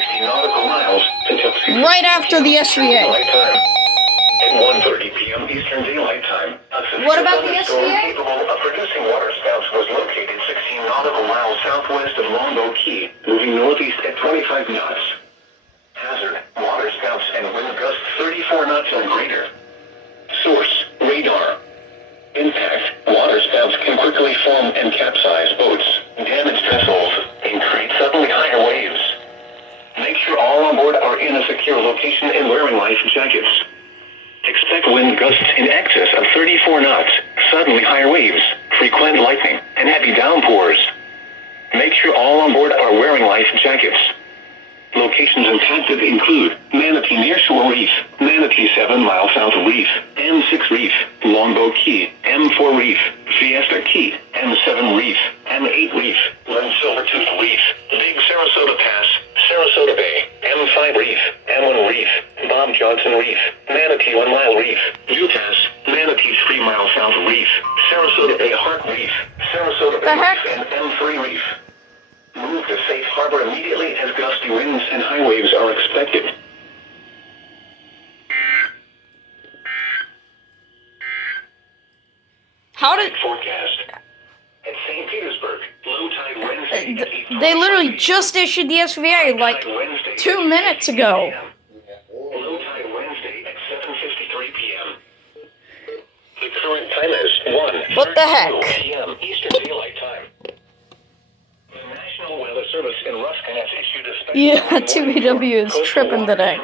60 nautical miles until 2:50 Right after the SVA. At 1:30 p.m. Eastern Daylight Time, a What about the thunderstorm SVA? capable of producing water spouts was located 16 nautical miles southwest of Longboat Key, moving northeast at 25 knots. Hazard, water spouts and wind gusts 34 knots or greater. Source, radar. Impact, water spouts can quickly form and capsize boats, damage vessels, and create suddenly higher waves. Make sure all on board are in a secure location and wearing life jackets. Expect wind gusts in excess of 34 knots, suddenly higher waves, frequent lightning, and heavy downpours. Make sure all on board are wearing life jackets. Locations impacted include Manatee Nearshore Reef, Manatee 7 Mile South Reef, M6 Reef, Longboat Key, M4 Reef, Fiesta Key, M7 Reef, M8 Reef, Lone Silvertooth Reef, Big Sarasota Pass, Sarasota Bay, M5 Reef, M1 Reef, Bob Johnson Reef, Manatee 1 Mile Reef, U-Pass, Manatee 3 Mile South Reef, Sarasota Bay Heart Reef, Sarasota Bay Reef, and M3 Reef. Move to safe harbor immediately as gusty winds and high waves are expected. How did... Forecast. At St. Petersburg, low tide Wednesday. They literally just issued the SVA like 2 minutes ago. Low tide Wednesday at 7:53 p.m. The current time is 1:32 What the heck? p.m. Eastern Daylight Time. The National Weather Service in Ruskin has issued a special Yeah, 2BW is tripping today.